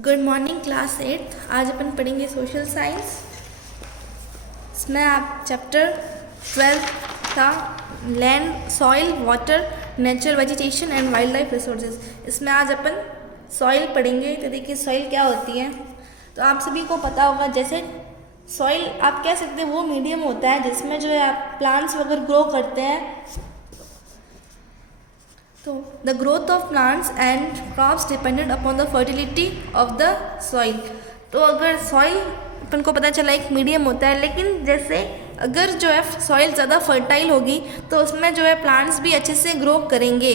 Good morning class 8। आज अपन पढ़ेंगे social science. इसमें आप चैप्टर 12 का land, soil, water, nature, vegetation and wild life resources, इसमें आज अपन सॉइल पढ़ेंगे। तो देखिए सॉइल क्या होती है। तो आप सभी को पता होगा, जैसे सॉइल आप कह सकते हैं वो मीडियम होता है जिसमें जो है आप प्लांट्स वगैरह ग्रो करते हैं। तो the growth of plants and crops depended upon the fertility of the soil. तो अगर सॉइल अपन को पता चला एक मीडियम होता है, लेकिन जैसे अगर जो है सॉइल ज़्यादा फर्टाइल होगी तो उसमें जो है प्लांट्स भी अच्छे से ग्रो करेंगे,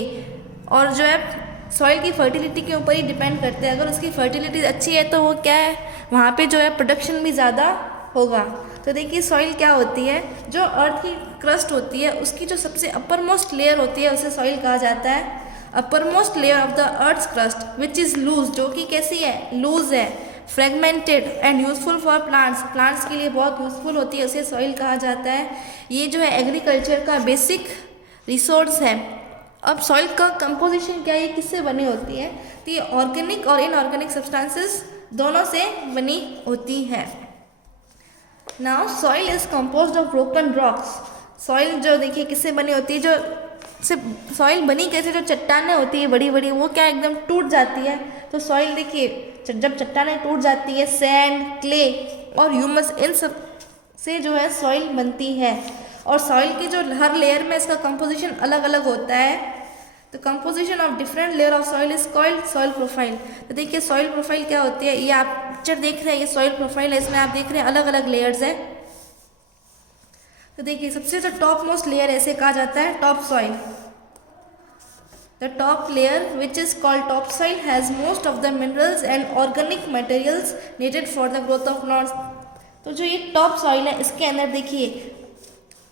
और जो है सॉइल की फर्टिलिटी के ऊपर ही डिपेंड करते हैं। अगर उसकी फर्टिलिटी अच्छी है तो वो क्या है, वहाँ पे जो है प्रोडक्शन भी ज़्यादा होगा। तो देखिए सॉइल क्या होती है, जो अर्थ की क्रस्ट होती है उसकी जो सबसे अपर मोस्ट लेयर होती है उसे सॉइल कहा जाता है। Upper most layer of the earth crust which is loose, जो कि कैसी है, लूज है, fragmented and useful for plants, plants के लिए बहुत यूजफुल होती है, उसे सॉइल कहा जाता है। ये जो है एग्रीकल्चर का बेसिक रिसोर्स है। अब सॉइल का कंपोजिशन क्या है, ये किससे बनी होती है, तो ये ऑर्गेनिक और इनऑर्गेनिक सब्सटेंसेस दोनों से बनी होती है। Now soil is composed of broken rocks. Soil जो देखिए किससे बनी होती है, जो सिर्फ सॉइल बनी कैसे, जो चट्टानें होती है बड़ी बड़ी वो क्या एकदम टूट जाती है। तो सॉइल देखिए जब चट्टानें टूट जाती है, सैंड, क्ले और ह्यूमस, इन सब से जो है सॉइल बनती है। और सॉइल की जो हर लेयर में इसका कंपोजिशन अलग अलग होता है। तो composition of different layer of soil is called soil profile. तो देखिए सॉइल प्रोफाइल क्या होती है, ये आप पिक्चर देख रहे हैं, ये सॉइल प्रोफाइल है। इसमें आप देख रहे हैं अलग अलग लेयर्स है। तो देखिए सबसे जो टॉप मोस्ट लेयर ऐसे कहा जाता है top soil. The top layer which is called top soil has most of the minerals and organic materials needed for the growth of plants. तो जो ये टॉप सॉइल है इसके अंदर देखिए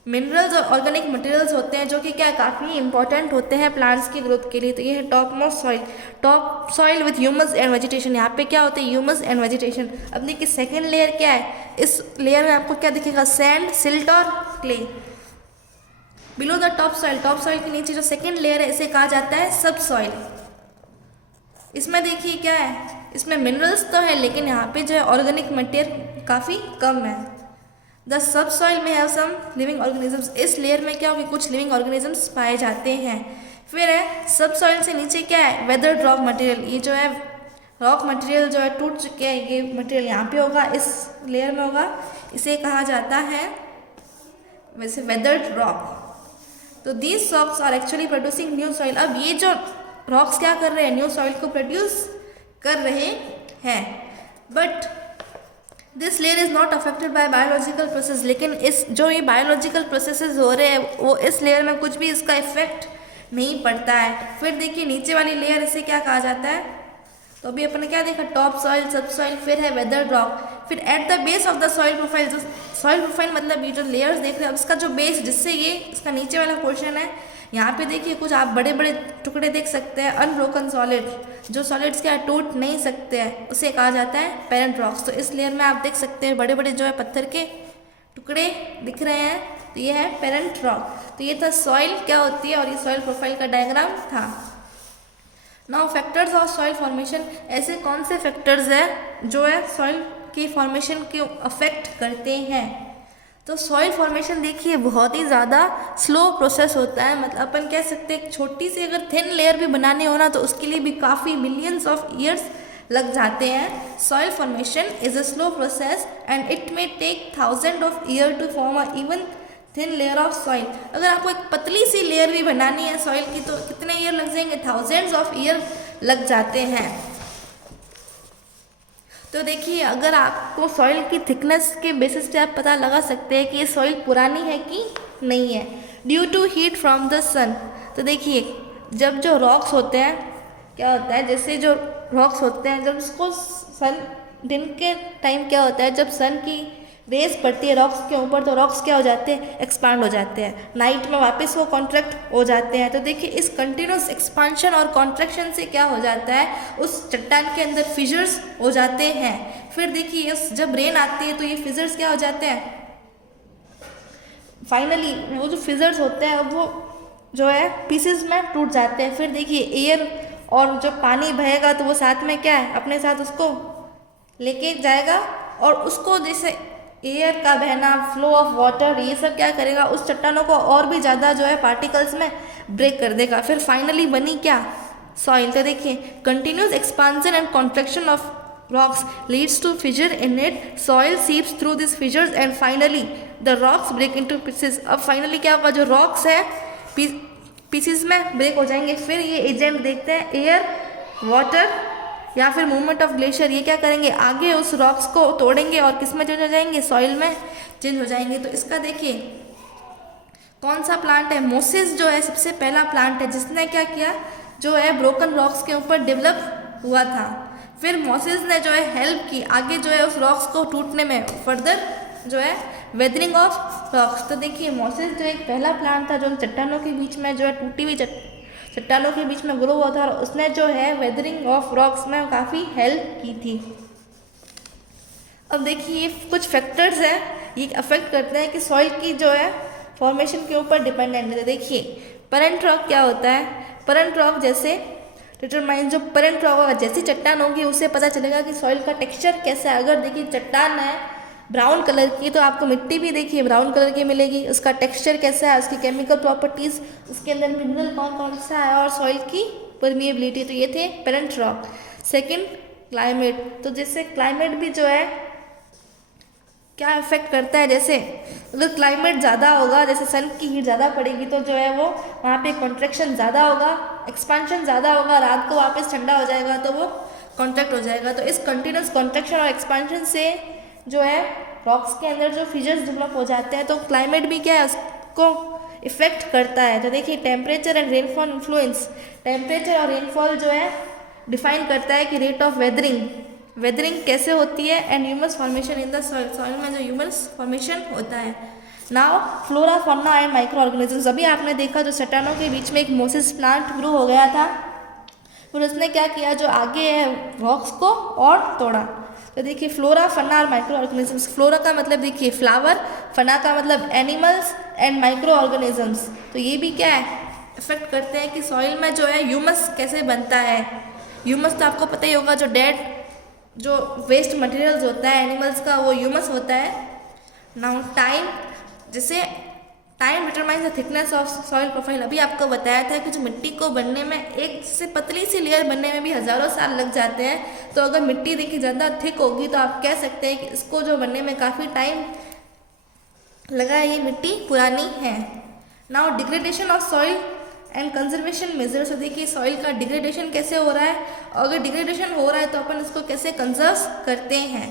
मिनरल्स और ऑर्गेनिक मटेरियल्स होते हैं, जो कि क्या काफ़ी इंपॉर्टेंट होते हैं प्लांट्स की ग्रोथ के लिए। तो ये है top most soil, top soil with humus and vegetation. यहाँ पे क्या होते हैं, ह्यूमस एंड वेजिटेशन। अब देखिए सेकेंड लेयर क्या है, इस लेयर में आपको क्या दिखेगा, सैंड, सिल्ट और clay. Below the top soil के नीचे जो सेकेंड लेयर है इसे कहा जाता है सब सॉइल। इसमें देखिए क्या है, इसमें मिनरल्स तो है लेकिन यहाँ पे जो है ऑर्गेनिक मटेरियल काफ़ी कम है। द सब सॉइल में हैव सम लिविंग ऑर्गेनिजम्स। इस लेयर में क्या होगी, कुछ लिविंग ऑर्गेनिजम्स पाए जाते हैं। फिर है सब सॉइल से नीचे क्या है, वेदर्ड रॉक मटेरियल। ये जो है रॉक मटेरियल जो है टूट चुके हैं, ये मटेरियल यहाँ पे होगा, इस लेयर में होगा, इसे कहा जाता है वैसे वेदर्ड रॉक। तो these rocks are actually producing new soil. अब ये जो रॉक्स क्या कर रहे हैं, न्यू सॉइल को प्रोड्यूस कर रहे हैं। But this layer is not affected by biological process. लेकिन इस जो ये बायोलॉजिकल प्रोसेसेस हो रहे हैं वो इस लेयर में कुछ भी इसका इफेक्ट नहीं पड़ता है। फिर देखिए नीचे वाली लेयर, इसे क्या कहा जाता है, तो अभी अपन ने क्या देखा, टॉप सॉइल, सब सॉइल, फिर है वेदर्ड रॉक। फिर at the base of the soil profile, जो सॉइल प्रोफाइल मतलब ये जो लेयर्स देख रहे हैं, अब इसका जो बेस, जिससे ये इसका नीचे वाला पोर्शन है, यहाँ पे देखिए कुछ आप बड़े बड़े टुकड़े देख सकते हैं, अनब्रोकन सॉलिड, जो सॉलिड्स क्या टूट नहीं सकते हैं, उसे कहा जाता है पेरेंट रॉक्स। तो इस लेयर में आप देख सकते हैं बड़े बड़े जो है पत्थर के टुकड़े दिख रहे हैं, तो ये है पेरेंट रॉक। तो ये था सॉइल क्या होती है और ये सॉइल प्रोफाइल का डायग्राम था। Now factors of soil formation, ऐसे कौन से फैक्टर्स है जो है सॉइल की फॉर्मेशन को अफेक्ट करते हैं। तो सॉइल फॉर्मेशन देखिए बहुत ही ज़्यादा स्लो प्रोसेस होता है। मतलब अपन कह सकते हैं एक छोटी सी अगर थिन लेयर भी बनानी हो ना, तो उसके लिए भी काफ़ी मिलियंस ऑफ ईयर्स लग जाते हैं। Soil formation is a slow process and it may take thousand of year to form a even thin layer of soil. अगर आपको एक पतली सी लेयर भी बनानी है सॉइल की तो कितने ईयर लग जाएंगे, थाउजेंड्स ऑफ ईयर लग जाते हैं। तो देखिए अगर आपको सॉइल की थिकनेस के बेसिस पे आप पता लगा सकते हैं कि ये सॉइल पुरानी है कि नहीं है। Due to heat from the sun, तो देखिए जब जो रॉक्स होते हैं क्या होता है, जैसे जो रॉक्स होते हैं जब उसको सन, दिन के टाइम क्या होता है, जब सन की रेस पड़ती है रॉक्स के ऊपर तो रॉक्स क्या हो जाते हैं, एक्सपांड हो जाते हैं। नाइट में वापस वो कॉन्ट्रैक्ट हो जाते हैं। तो देखिए इस कंटिन्यूस एक्सपांशन और कॉन्ट्रैक्शन से क्या हो जाता है, उस चट्टान के अंदर फिजर्स हो जाते हैं। फिर देखिए जब रेन आती है तो ये फिजर्स क्या हो जाते हैं, फाइनली वो जो फिजर्स होते हैं वो जो है पीसेस में टूट जाते हैं। फिर देखिए एयर और जब पानी बहेगा तो वो साथ में क्या है, अपने साथ उसको लेके जाएगा, और उसको जैसे एयर का बहना, फ्लो ऑफ वाटर, ये सब क्या करेगा, उस चट्टानों को और भी ज़्यादा जो है पार्टिकल्स में ब्रेक कर देगा। फिर फाइनली बनी क्या, सॉइल। तो देखिए continuous expansion and contraction of rocks leads to fissure in it, soil seeps through these fissures and finally the rocks break into pieces। अब फाइनली क्या होगा, जो रॉक्स है पीसेस में ब्रेक हो जाएंगे। फिर ये एजेंट देखते हैं, एयर, वाटर या फिर मूवमेंट ऑफ ग्लेशियर, ये क्या करेंगे, आगे उस रॉक्स को तोड़ेंगे और किस में चेंज हो जाएंगे, सॉइल में चेंज हो जाएंगे। तो इसका देखिए कौन सा प्लांट है, मोसिस जो है सबसे पहला प्लांट है जिसने क्या किया, जो है ब्रोकन रॉक्स के ऊपर डेवलप हुआ था। फिर मोसिस ने जो है हेल्प की आगे जो है उस रॉक्स को टूटने में, फर्दर जो है वेदरिंग ऑफ रॉक्स। तो देखिए मोसिस जो एक पहला प्लांट था जो चट्टानों के बीच में जो है टूटी हुई चट्टानों के बीच में ग्रो हुआ था, और उसने जो है वेदरिंग ऑफ रॉक्स में काफ़ी हेल्प की थी। अब देखिए ये कुछ फैक्टर्स हैं, ये अफेक्ट करते हैं कि सॉइल की जो है फॉर्मेशन के ऊपर डिपेंडेंट है। देखिए पेरेंट रॉक क्या होता है, पेरेंट रॉक जैसे डिटरमाइन, जो पेरेंट रॉक होगा जैसी चट्टान होगी उससे पता चलेगा कि सॉइल का टेक्सचर कैसा है। अगर देखिए चट्टान है ब्राउन कलर की तो आपको मिट्टी भी देखिए ब्राउन कलर की मिलेगी, उसका टेक्सचर कैसा है, उसकी केमिकल प्रॉपर्टीज़, उसके अंदर मिनरल कौन कौन सा है, और सॉइल की परमिएबिलिटी। तो ये थे पेरेंट रॉक। सेकंड क्लाइमेट, तो जैसे क्लाइमेट भी जो है क्या इफेक्ट करता है, जैसे अगर क्लाइमेट ज़्यादा होगा, जैसे सन की हीट ज़्यादा पड़ेगी तो जो है वो वहाँ पे कॉन्ट्रैक्शन ज़्यादा होगा, एक्सपांशन ज़्यादा होगा, रात को वापस ठंडा हो जाएगा तो वो कॉन्ट्रैक्ट हो जाएगा। तो इस कंटिन्यूस कॉन्ट्रैक्शन और एक्सपांशन से जो है रॉक्स के अंदर जो फीचर्स डेवलप हो जाते हैं, तो क्लाइमेट भी क्या है उसको इफेक्ट करता है। तो देखिए temperature and rainfall influence, temperature और रेनफॉल जो है डिफाइन करता है कि रेट ऑफ वेदरिंग कैसे होती है, and humus formation in the soil, soil में जो ह्यूमस फॉर्मेशन होता है। Now flora, fauna and micro organisms. अभी आपने देखा जो चट्टानों के बीच में एक मोसिस प्लांट ग्रो हो गया था, फिर उसने क्या किया, जो आगे है रॉक्स को और तोड़ा। तो देखिए फ्लोरा, फना और माइक्रो ऑर्गेनिजम्स। फ्लोरा का मतलब देखिए फ्लावर, फना का मतलब एनिमल्स, एंड माइक्रो ऑर्गेनिजम्स। तो ये भी क्या है, इफेक्ट करते हैं कि सॉइल में जो है ह्यूमस कैसे बनता है। ह्यूमस तो आपको पता ही होगा, जो डेड जो वेस्ट मटेरियल्स होता है एनिमल्स का, वो ह्यूमस होता है। नाउ टाइम, जैसे time determines the thickness of soil profile. अभी आपको बताया था कि जो मिट्टी को बनने में, एक से पतली सी लेयर बनने में भी हज़ारों साल लग जाते हैं, तो अगर मिट्टी देखिए ज़्यादा थिक होगी तो आप कह सकते हैं कि इसको जो बनने में काफ़ी टाइम लगा है, ये मिट्टी पुरानी है। Now degradation of soil and conservation measures. तो देखिए सॉइल का डिग्रेडेशन कैसे हो रहा है, और अगर डिग्रेडेशन हो रहा है तो अपन इसको कैसे कंजर्व करते हैं।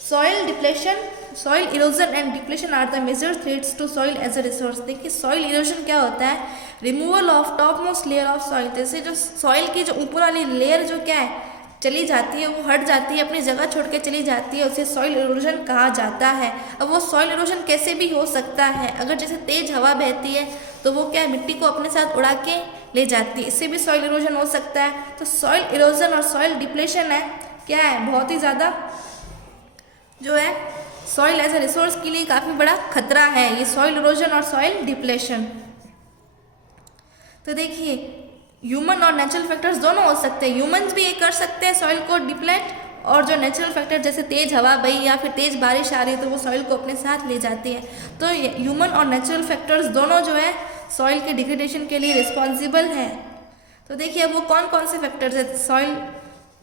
Soil depletion, soil erosion and depletion are the major threats to soil as a resource. देखिए सॉइल इरोजन क्या होता है, removal of top most layer of soil. जैसे जो सॉइल की जो ऊपर वाली लेयर जो क्या है चली जाती है, वो हट जाती है, अपनी जगह छोड़ के चली जाती है, उसे सॉइल इरोजन कहा जाता है। अब वो सॉइल इरोजन कैसे भी हो सकता है, अगर जैसे तेज हवा बहती है तो वो क्या है, मिट्टी को अपने साथ उड़ा के ले जाती है, इससे भी सॉइल इरोजन हो सकता है। तो सॉइल इरोजन और सॉइल डिप्लेशन है क्या है, बहुत ही ज़्यादा जो है सॉइल एज ए रिसोर्स के लिए काफ़ी बड़ा खतरा है, ये सॉइल इरोजन और सॉइल डिप्लेशन। तो देखिए ह्यूमन और नेचुरल फैक्टर्स दोनों हो सकते हैं, ह्यूमन्स भी ये कर सकते हैं सॉइल को डिप्लेट, और जो नेचुरल फैक्टर जैसे तेज़ हवा बही या फिर तेज़ बारिश आ रही है तो वो सॉइल को अपने साथ ले जाती है। तो ह्यूमन और नेचुरल फैक्टर्स दोनों जो है सॉइल के डिग्रेडेशन के लिए रिस्पॉन्सिबल है। तो देखिए अब वो कौन कौन से फैक्टर्स है सॉइल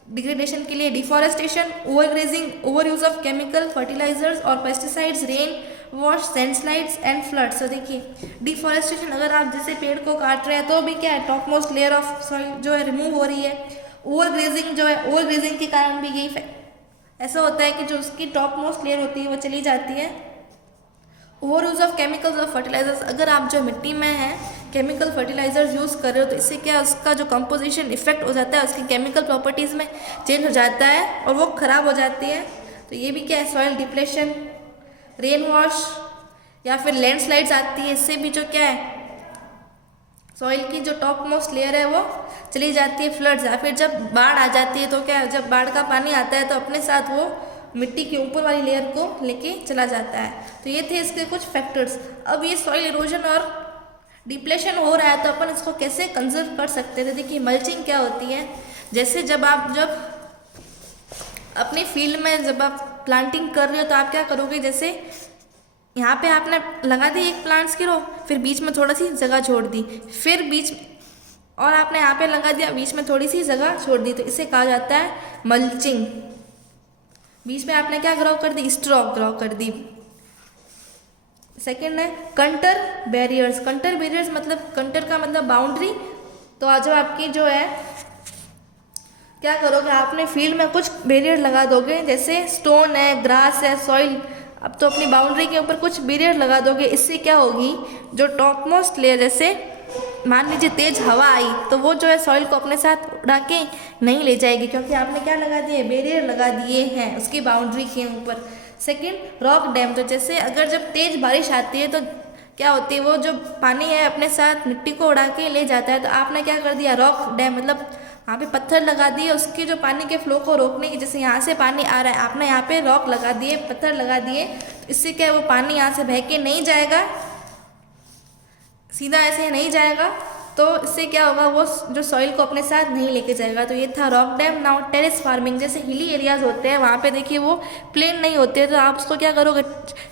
डिग्रेडेशन के लिए। Deforestation, overgrazing, over use of chemical fertilisers और pesticides, rain wash, sandslides and floods. तो देखिए डिफॉरेस्टेशन, अगर आप जैसे पेड़ को काट रहे हैं तो भी क्या है, top most layer of soil जो है रिमूव हो रही है। ओवरग्रेजिंग जो है, ओवरग्रेजिंग के कारण भी यही ऐसा होता है कि जो उसकी टॉप मोस्ट लेयर होती है वो चली जाती है। ओवर यूज ऑफ केमिकल्स और फर्टिलाइजर्स, अगर आप जो मिट्टी में है केमिकल फर्टिलाइजर्स यूज़ कर रहे हो तो इससे क्या उसका जो कंपोजिशन इफेक्ट हो जाता है, उसकी केमिकल प्रॉपर्टीज़ में चेंज हो जाता है और वो ख़राब हो जाती है। तो ये भी क्या है, सॉइल डिप्लेशन। रेन वॉश या फिर लैंडस्लाइड्स आती है, इससे भी जो क्या है सॉइल की जो टॉप मोस्ट लेयर है वो चली जाती है। फ्लड्स, या फिर जब बाढ़ आ जाती है तो क्या है, जब बाढ़ का पानी आता है तो अपने साथ वो मिट्टी के ऊपर वाली लेयर को लेके चला जाता है। तो ये थे इसके कुछ फैक्टर्स। अब ये सॉइल इरोजन और डिप्लेशन हो रहा है तो अपन इसको कैसे कंजर्व कर सकते हैं। तो देखिए मल्चिंग क्या होती है, जैसे जब अपने फील्ड में जब आप प्लांटिंग कर रहे हो तो आप क्या करोगे, जैसे यहाँ पे आपने लगा दी एक प्लांट्स की रो, फिर बीच में थोड़ा सी जगह छोड़ दी, फिर बीच और आपने यहाँ पे लगा दिया, बीच में थोड़ी सी जगह छोड़ दी, तो इसे कहा जाता है मल्चिंग। बीच में आपने क्या ग्रो कर दी, स्ट्रॉ ग्रो कर दी। सेकेंड है कंटर बैरियर्स। कंटर बैरियर्स मतलब कंटर का मतलब बाउंड्री। तो आज आपकी जो है क्या करोगे, आपने फील्ड में कुछ बैरियर लगा दोगे, जैसे स्टोन है, ग्रास है, सॉइल। अब तो अपनी बाउंड्री के ऊपर कुछ बैरियर लगा दोगे, इससे क्या होगी, जो टॉप मोस्ट लेयर, जैसे मान लीजिए तेज हवा आई तो वो जो है सॉइल को अपने साथ उड़ा के नहीं ले जाएगी, क्योंकि आपने क्या लगा दिए, बैरियर लगा दिए हैं उसकी बाउंड्री के ऊपर। Second rock dam. तो जैसे अगर जब तेज बारिश आती है तो क्या होती है, वो जो पानी है अपने साथ मिट्टी को उड़ा के ले जाता है, तो आपने क्या कर दिया, रॉक डैम मतलब वहाँ पे पत्थर लगा दिए उसके जो पानी के फ्लो को रोकने की। जैसे यहाँ से पानी आ रहा है, आपने यहाँ पे रॉक लगा दिए, पत्थर लगा दिए, तो इससे क्या है, वो पानी यहाँ से बह के नहीं जाएगा, सीधा ऐसे नहीं जाएगा, तो इससे क्या होगा, वो जो सॉइल को अपने साथ नहीं लेके जाएगा। तो ये था rock dam. Now terrace farming. जैसे हिली एरियाज होते हैं वहाँ पे देखिए वो प्लेन नहीं होते, तो आप उसको क्या करोगे,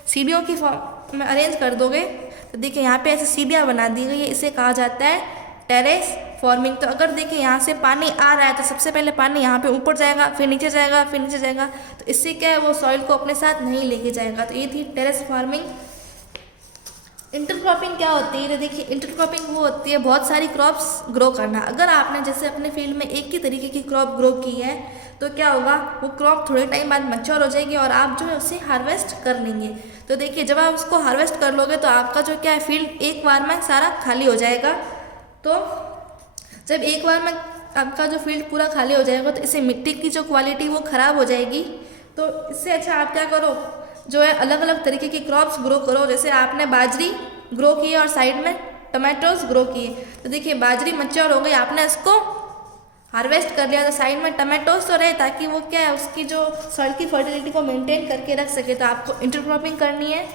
सीढ़ियों की फॉर्म में अरेंज कर दोगे। तो देखिए यहाँ पे ऐसे सीढ़ियाँ बना दी गई है, इसे कहा जाता है टेरेस फार्मिंग। तो अगर देखिए यहाँ से पानी आ रहा है तो सबसे पहले पानी यहाँ पे ऊपर जाएगा, फिर नीचे जाएगा, फिर नीचे जाएगा, तो इससे क्या है, वो सॉइल को अपने साथ नहीं लेके जाएगा। तो ये थी टेरेस फार्मिंग। इंटरक्रॉपिंग क्या होती है, तो देखिए इंटरक्रॉपिंग वो होती है बहुत सारी क्रॉप्स ग्रो करना। अगर आपने जैसे अपने फील्ड में एक ही तरीके की क्रॉप ग्रो की है तो क्या होगा, वो क्रॉप थोड़े टाइम बाद मैच्योर हो जाएगी और आप जो है उसे हार्वेस्ट कर लेंगे। तो देखिए जब आप उसको हार्वेस्ट कर लोगे तो आपका जो क्या है, फील्ड एक बार में सारा खाली हो जाएगा। तो जब एक बार में आपका जो फील्ड पूरा खाली हो जाएगा तो इससे मिट्टी की जो क्वालिटी वो ख़राब हो जाएगी। तो इससे अच्छा आप क्या करो, जो है अलग अलग तरीके की क्रॉप्स ग्रो करो। जैसे आपने बाजरी ग्रो की है और साइड में टमाटोज ग्रो किए, तो देखिए बाजरी मैच्योर हो गई, आपने इसको हार्वेस्ट कर लिया, तो साइड में टमाटोज तो रहे ताकि वो क्या है, उसकी जो सॉइल की फर्टिलिटी को मेंटेन करके रख सके। तो आपको इंटरक्रॉपिंग करनी है।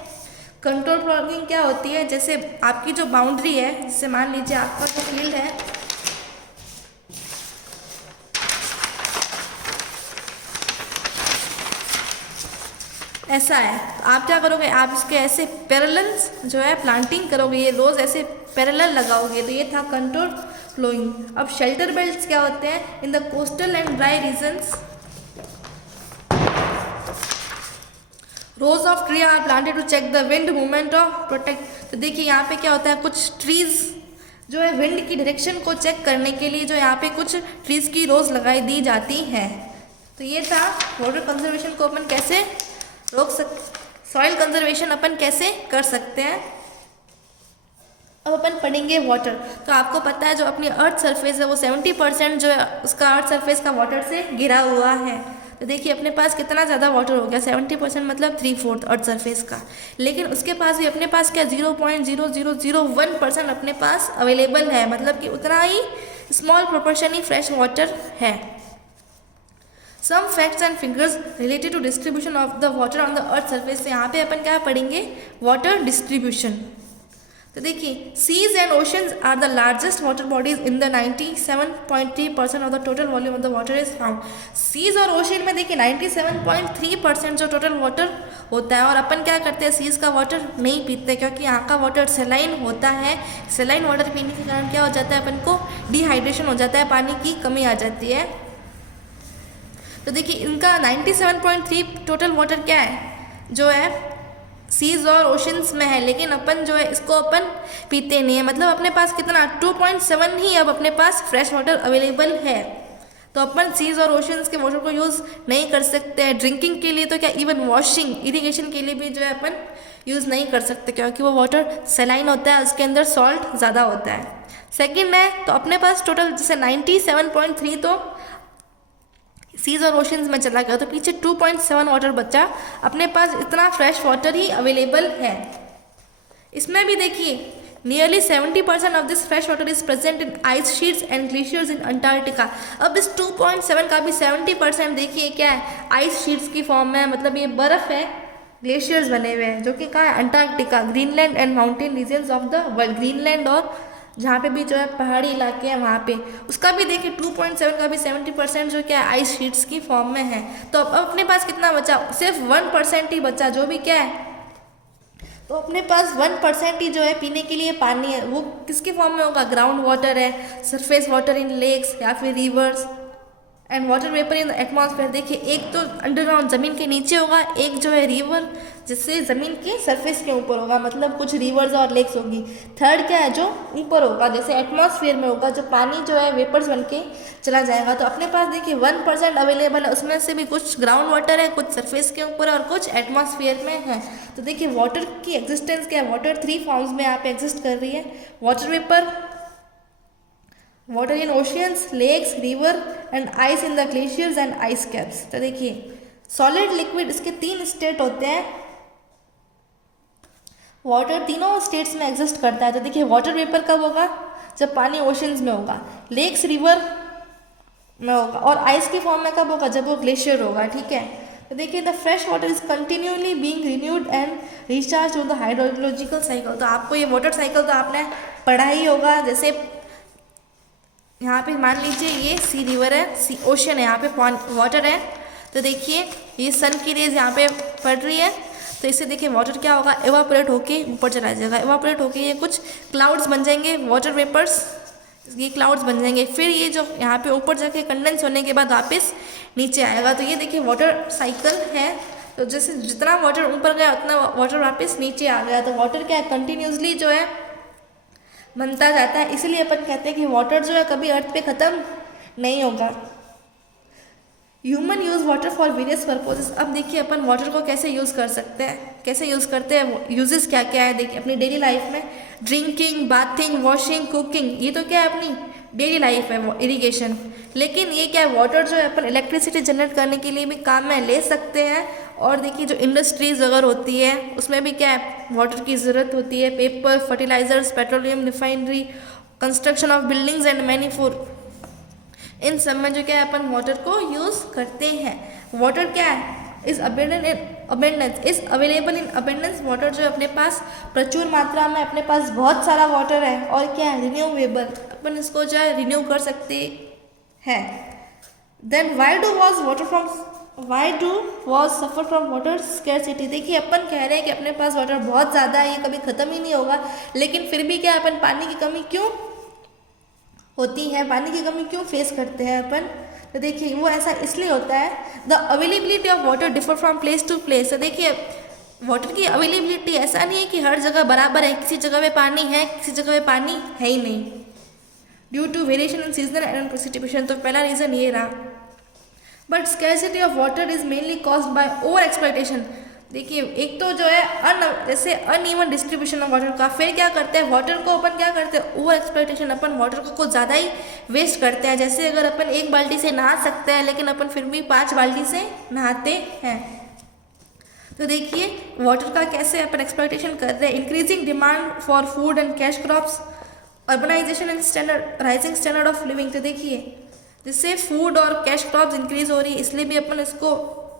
कंट्रोल क्रॉपिंग क्या होती है, जैसे आपकी जो बाउंड्री है, जैसे मान लीजिए आपका जो फील्ड है ऐसा है, तो आप क्या करोगे, आप इसके ऐसे पैरेलल्स जो है प्लांटिंग करोगे, ये रोज ऐसे पैरेलल लगाओगे। तो ये था कंट्रोल फ्लोइंग। अब शेल्टर बेल्ट्स क्या होते हैं, in the coastal and dry regions rows of tree are planted to check the wind movement of protect. तो देखिए यहाँ पे क्या होता है, कुछ ट्रीज जो है विंड की डायरेक्शन को चेक करने के लिए जो यहाँ पे कुछ ट्रीज की रोज लगाई दी जाती है। तो ये था वाटर कंजर्वेशन को अपन कैसे रोक सॉइल कंजर्वेशन अपन कैसे कर सकते हैं। अब अपन पढ़ेंगे वाटर। तो आपको पता है जो अपनी अर्थ सरफेस है वो 70% जो है उसका अर्थ सरफेस का वाटर से घिरा हुआ है। तो देखिए अपने पास कितना ज़्यादा वाटर हो गया, 70% मतलब 3/4 अर्थ सरफेस का। लेकिन उसके पास भी अपने पास क्या 0.0001% अपने पास अवेलेबल है, मतलब कि उतना ही स्मॉल प्रोपोर्शन ही फ्रेश वाटर है। Some facts and figures related to distribution of the water on the earth surface. से यहाँ पे अपन क्या पढ़ेंगे, वाटर डिस्ट्रीब्यूशन। तो देखिए seas and oceans are the largest water bodies in the 97.3% of the total volume of the water is found. Seas और ocean में देखिए 97.3% जो टोटल वाटर होता है, और अपन क्या करते हैं, सीज का वाटर नहीं पीते क्योंकि यहाँ का वाटर सेलाइन होता है। सेलाइन वाटर पीने के कारण क्या हो जाता है, अपन को डिहाइड्रेशन हो जाता है, पानी की कमी आ जाती है। तो देखिए इनका 97.3 टोटल वाटर क्या है, जो है सीज और ओशंस में है, लेकिन अपन जो है इसको अपन पीते नहीं है। मतलब अपने पास कितना 2.7 ही अब अपने पास फ्रेश वाटर अवेलेबल है। तो अपन सीज और ओशंस के वाटर को यूज़ नहीं कर सकते हैं ड्रिंकिंग के लिए, तो क्या इवन वॉशिंग इरिगेशन के लिए भी जो है अपन यूज़ नहीं कर सकते क्योंकि वो वाटर सेलाइन होता है, उसके अंदर सॉल्ट ज़्यादा होता है। सेकेंड है, तो अपने पास टोटल जैसे 97.3 तो सीज और ओशंस में चला गया, तो पीछे 2.7 वाटर बचा, अपने पास इतना फ्रेश वाटर ही अवेलेबल है। इसमें भी देखिए nearly 70% of this fresh water is present in ice sheets and glaciers in Antarctica. अब इस 2.7 का भी 70% देखिए क्या है, आइस शीट्स की फॉर्म में, मतलब ये बर्फ़ है ग्लेशियर्स बने हुए हैं, जो कि कहाँ है, Antarctica, Greenland and mountain regions of the world. Greenland और जहाँ पे भी जो है पहाड़ी इलाके हैं वहाँ पे, उसका भी देखिए 2.7 का भी 70% जो क्या है आइस शीट्स की फॉर्म में है। तो अब अपने पास कितना बचा, सिर्फ 1% ही बचा, जो भी क्या है, तो अपने पास 1% ही जो है पीने के लिए पानी है, वो किसके फॉर्म में होगा, ग्राउंड वाटर है, सरफेस वाटर इन लेक्स या फिर reverse, and water vapour in the atmosphere. देखिए एक तो अंडरग्राउंड ज़मीन के नीचे होगा, एक जो है रिवर जिससे ज़मीन के सरफेस के ऊपर होगा, मतलब कुछ रिवर्स और लेक्स होगी। थर्ड क्या है, जो ऊपर होगा जैसे एटमॉस्फेयर में होगा, जो पानी जो है वेपर्स बन के चला जाएगा। तो अपने पास देखिए 1% अवेलेबल है, उसमें से भी कुछ ग्राउंड वाटर है, कुछ सरफेस के ऊपर और कुछ एटमॉस्फेयर में है। तो देखिए वाटर की एग्जिस्टेंस क्या है, वाटर 3 फॉर्म्स में यहाँ पे एग्जिस्ट कर रही है, water vapour, water in oceans, lakes, river and ice in the glaciers and ice caps. तो देखिए सॉलिड, लिक्विड, इसके 3 स्टेट होते हैं। वाटर तीनों स्टेट्स में एग्जिस्ट करता है। तो देखिए वाटर वेपर कब होगा, जब पानी ओशंस में होगा, लेक्स रिवर में होगा, और आइस की फॉर्म में कब होगा, जब वो ग्लेशियर होगा। ठीक है, तो देखिए the fresh water is continuously being renewed and recharge to the hydrological cycle. तो आपको ये वाटर साइकिल तो आपने पढ़ा ही होगा। जैसे यहाँ पे मान लीजिए ये सी रिवर है, सी ओशन है, यहाँ पे वाटर है। तो देखिए ये सन की रेज यहाँ पे पड़ रही है, तो इससे देखिए वाटर क्या होगा, एवापोरेट होके ऊपर चला जाएगा। एवापोरेट होके ये कुछ क्लाउड्स बन जाएंगे, वाटर वेपर्स, ये क्लाउड्स बन जाएंगे। फिर ये जो यहाँ पे ऊपर जाके कंडेंस होने के बाद वापस नीचे आएगा। तो ये देखिए वाटर साइकिल है। तो जैसे जितना वाटर ऊपर गया उतना वाटर वापस नीचे आ गया। तो वाटर क्या है, कंटिन्यूसली जो है बनता जाता है। इसलिए अपन कहते हैं कि वाटर जो है कभी अर्थ पे ख़त्म नहीं होगा। Human use water for various purposes. अब देखिए अपन वाटर को कैसे यूज़ कर सकते हैं, कैसे यूज़ करते हैं, यूजेस क्या क्या है। देखिए अपनी डेली लाइफ में ड्रिंकिंग, बाथिंग, वॉशिंग, कुकिंग, ये तो क्या है अपनी डेली लाइफ है, इरिगेशन। लेकिन ये क्या है, वाटर जो है अपन इलेक्ट्रिसिटी जनरेट करने के लिए भी काम में ले सकते हैं। और देखिए जो इंडस्ट्रीज अगर होती है उसमें भी क्या है, वाटर की ज़रूरत होती है। Paper, fertilisers, petroleum refinery, construction of buildings and many food, इन सब में जो क्या है अपन वाटर को यूज़ करते हैं। वाटर क्या है, is abundance, is available in abundance. Water जो है अपने पास प्रचुर मात्रा में, अपने पास बहुत सारा वाटर है। और क्या है, रिन्यूएबल, अपन इसको जो है रिन्यू कर सकते हैं। Then why do was suffer from water scarcity. देखिए अपन कह रहे हैं कि अपने पास वाटर बहुत ज़्यादा है, ये कभी ख़त्म ही नहीं होगा, लेकिन फिर भी क्या अपन पानी की कमी क्यों होती है, पानी की कमी क्यों फेस करते हैं अपन। तो देखिए वो ऐसा इसलिए होता है, the availability of water differ from place to place. तो देखिए वाटर की अवेलेबिलिटी ऐसा नहीं है कि हर जगह बराबर है, किसी जगह पे पानी है, किसी जगह पे पानी है ही नहीं, due to variation in seasonal and precipitation. तो पहला रीज़न ये रहा। But scarcity of water is mainly caused by over exploitation. देखिए एक तो जो है जैसे अनइवन डिस्ट्रीब्यूशन ऑफ वाटर का, फिर क्या करते हैं वाटर को अपन क्या करते हैं, ओवर एक्सप्लॉयटेशन, अपन वाटर को कुछ ज़्यादा ही वेस्ट करते हैं। जैसे अगर अपन 1 बाल्टी से नहा सकते हैं, लेकिन अपन फिर भी 5 बाल्टी से नहाते हैं। तो देखिए वाटर का कैसे अपन एक्सप्लॉयटेशन कर रहे हैं। Increasing demand for food and cash crops, urbanisation and standard, rising standard of living. तो देखिए जिससे फूड और कैश क्रॉप्स इंक्रीज हो रही है, इसलिए भी अपन इसको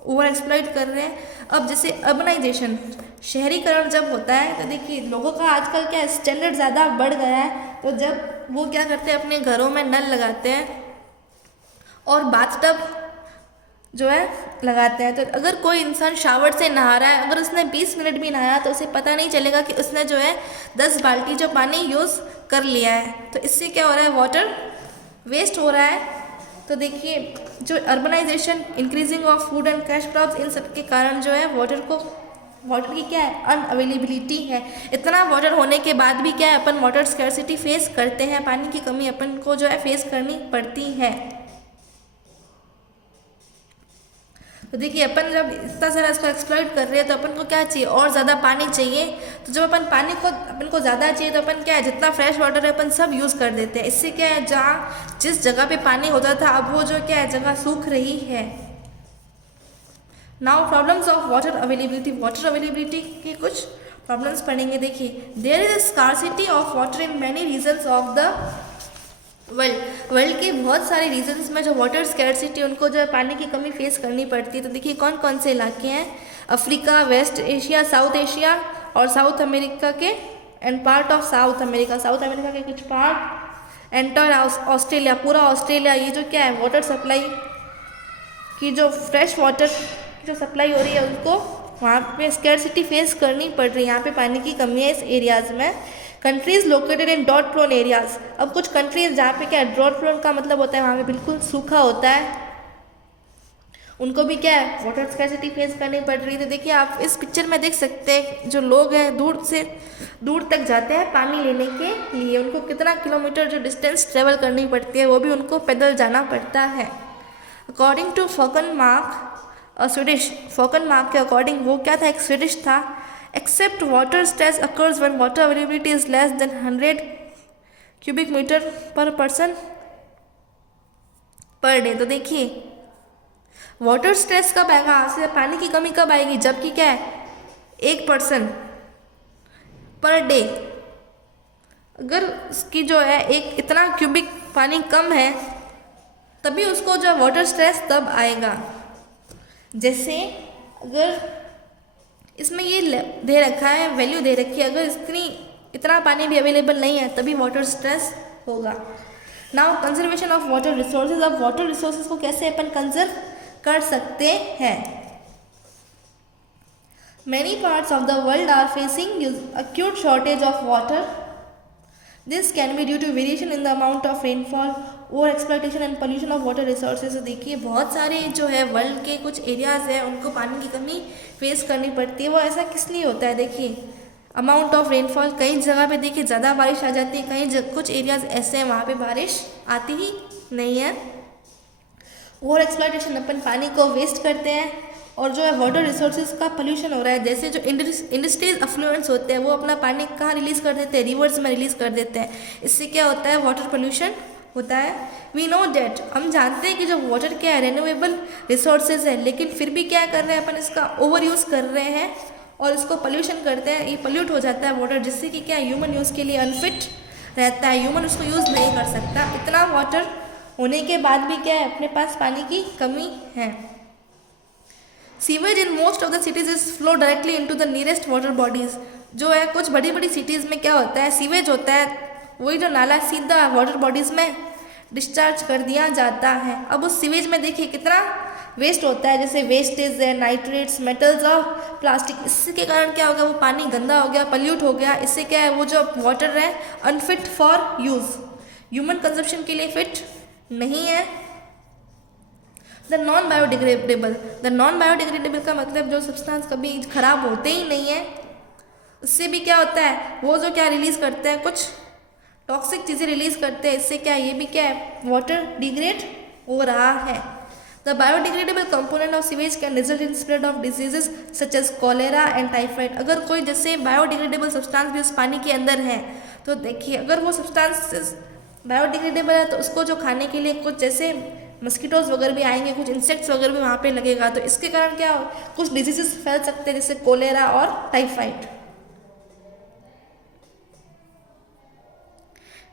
ओवर एक्सप्लॉइट कर रहे हैं। अब जैसे अर्बनाइजेशन, शहरीकरण जब होता है, तो देखिए लोगों का आजकल क्या स्टैंडर्ड ज़्यादा बढ़ गया है। तो जब वो क्या करते हैं, अपने घरों में नल लगाते हैं और बाथटब जो है लगाते हैं। तो अगर कोई इंसान शावर से नहा रहा है, अगर उसने 20 मिनट भी नहाया तो उसे पता नहीं चलेगा कि उसने जो है 10 बाल्टी जो पानी यूज़ कर लिया है। तो इससे क्या हो रहा है, वाटर वेस्ट हो रहा है। तो देखिए जो urbanisation, increasing of food and cash crops, इन सब के कारण जो है वाटर की क्या है, अनअवेलेबिलिटी है। इतना वाटर होने के बाद भी क्या है, अपन वाटर स्कैरसिटी फेस करते हैं, पानी की कमी अपन को जो है फेस करनी पड़ती है। तो देखिए अपन जब इतना सारा इसको एक्सप्लॉइट कर रहे हैं, तो अपन को क्या चाहिए, और ज़्यादा पानी चाहिए। तो जब अपन को ज़्यादा चाहिए, तो अपन क्या है, जितना फ्रेश वाटर है अपन सब यूज़ कर देते हैं। इससे क्या है, जिस जगह पे पानी होता था, अब वो जो क्या है जगह सूख रही है। Now problems of water availability. Water availability के कुछ प्रॉब्लम्स पढ़ेंगे। देखिए there is a scarcity of water in many regions of the world के बहुत सारे रीजन्स में जो वाटर स्कैरसिटी उनको जो है पानी की कमी फेस करनी पड़ती है। तो देखिए कौन कौन से इलाके हैं, Africa, West Asia, South Asia और साउथ अमेरिका के and part of South America के कुछ पार्ट, एंटर ऑस्ट्रेलिया, पूरा ऑस्ट्रेलिया। ये जो क्या है वाटर सप्लाई की जो फ्रेश वाटर की जो सप्लाई हो रही है उनको वहाँ पे स्कैरसिटी फेस करनी पड़ रही है। यहाँ पे पानी की कमी है इस एरियाज़ में। Countries located in drought prone areas, अब कुछ कंट्रीज जहाँ पे क्या है ड्रॉट प्रोन का मतलब होता है वहाँ पे बिल्कुल सूखा होता है, उनको भी क्या है वाटर स्कैरसिटी फेस करनी पड़ रही है। तो देखिए आप इस पिक्चर में देख सकते हैं जो लोग हैं दूर से दूर तक जाते हैं पानी लेने के लिए, उनको कितना किलोमीटर जो डिस्टेंस ट्रेवल करनी पड़ती है वो भी उनको पैदल जाना पड़ता है। According to Falkenmark, Swedish, Falkenmark के अकॉर्डिंग वो क्या था, एक स्वीडिश था, except water stress occurs when water availability is less than 100 cubic metre per person per day. तो देखिए वाटर स्ट्रेस कब आएगा, से पानी की कमी कब आएगी, जबकि क्या है 1 पर्सन पर डे, अगर उसकी जो है एक इतना क्यूबिक पानी कम है तभी उसको जो वाटर स्ट्रेस तब आएगा। जैसे अगर इसमें ये दे रखा है, वैल्यू दे रखी है, अगर इतना पानी भी अवेलेबल नहीं है तभी वाटर स्ट्रेस होगा। Now conservation of water resources, अब वाटर रिसोर्सेज को कैसे अपन कंजर्व कर सकते हैं। Many parts of the world are facing acute shortage of water. This can be due to variation in the amount of rainfall, over exploitation and pollution of water resources। तो देखिए बहुत सारे जो है वर्ल्ड के कुछ एरियाज़ हैं उनको पानी की कमी फेस करनी पड़ती है। वो ऐसा किस लिए होता है, देखिए अमाउंट ऑफ रेनफॉल, कई जगह पे देखिए ज़्यादा बारिश आ जाती है, कुछ एरियाज़ ऐसे हैं वहाँ पे बारिश आती ही नहीं है। ओवर एक्सप्लॉयटेशन, अपन पानी को वेस्ट करते हैं, और जो है वाटर रिसोर्सेज का पोल्यूशन हो रहा है, जैसे जो इंडस्ट्रीज अफ्लुएंट्स होते हैं वो अपना पानी कहाँ रिलीज़ कर देते हैं, रिवर्स में रिलीज़ कर देते हैं। इससे क्या होता है वाटर पोल्यूशन होता है। वी नो डेट, हम जानते हैं कि जो वाटर क्या है रिन्यूएबल रिसोर्सेज है, लेकिन फिर भी क्या कर रहे हैं अपन इसका ओवर यूज़ कर रहे हैं और इसको पोल्यूशन करते हैं, ये पोल्यूट हो जाता है वाटर, जिससे कि क्या ह्यूमन यूज़ के लिए अनफिट रहता है, ह्यूमन उसको यूज़ नहीं कर सकता। इतना वाटर होने के बाद भी क्या है अपने पास पानी की कमी है। Sewage in most of the cities is flow directly into the nearest water bodies, जो है कुछ बड़ी बड़ी सिटीज़ में क्या होता है सीवेज होता है, वही जो नाला सीधा वाटर बॉडीज़ में डिस्चार्ज कर दिया जाता है। अब उस सीवेज में देखिए कितना वेस्ट होता है, जैसे वेस्टेज है, नाइट्रेट्स, मेटल्स और प्लास्टिक। इसके कारण क्या हो गया, वो पानी गंदा हो गया, पल्यूट हो गया। इससे क्या है वो जो वाटर है unfit for use, human consumption के लिए फिट नहीं है। The non biodegradable, the non biodegradable का मतलब जो सब्सटेंस कभी खराब होते ही नहीं है, उससे भी क्या होता है वो जो क्या रिलीज़ करते हैं कुछ टॉक्सिक चीज़ें रिलीज़ करते हैं। इससे क्या ये भी क्या है वाटर डिग्रेड हो रहा है। The biodegradable component of sewage can result in spread of diseases such as cholera and typhoid. अगर कोई जैसे बायोडिग्रेडेबल सब्सटेंस भी उस पानी के अंदर है तो देखिए अगर वो सब्सटेंस बायोडिग्रेडेबल है तो उसको जो खाने के लिए कुछ जैसे मस्कीटोज वगैरह भी आएंगे, कुछ इंसेक्ट्स वगैरह भी वहाँ पे लगेगा, तो इसके कारण क्या कुछ डिजीजेस फैल सकते हैं जैसे कोलेरा और typhoid.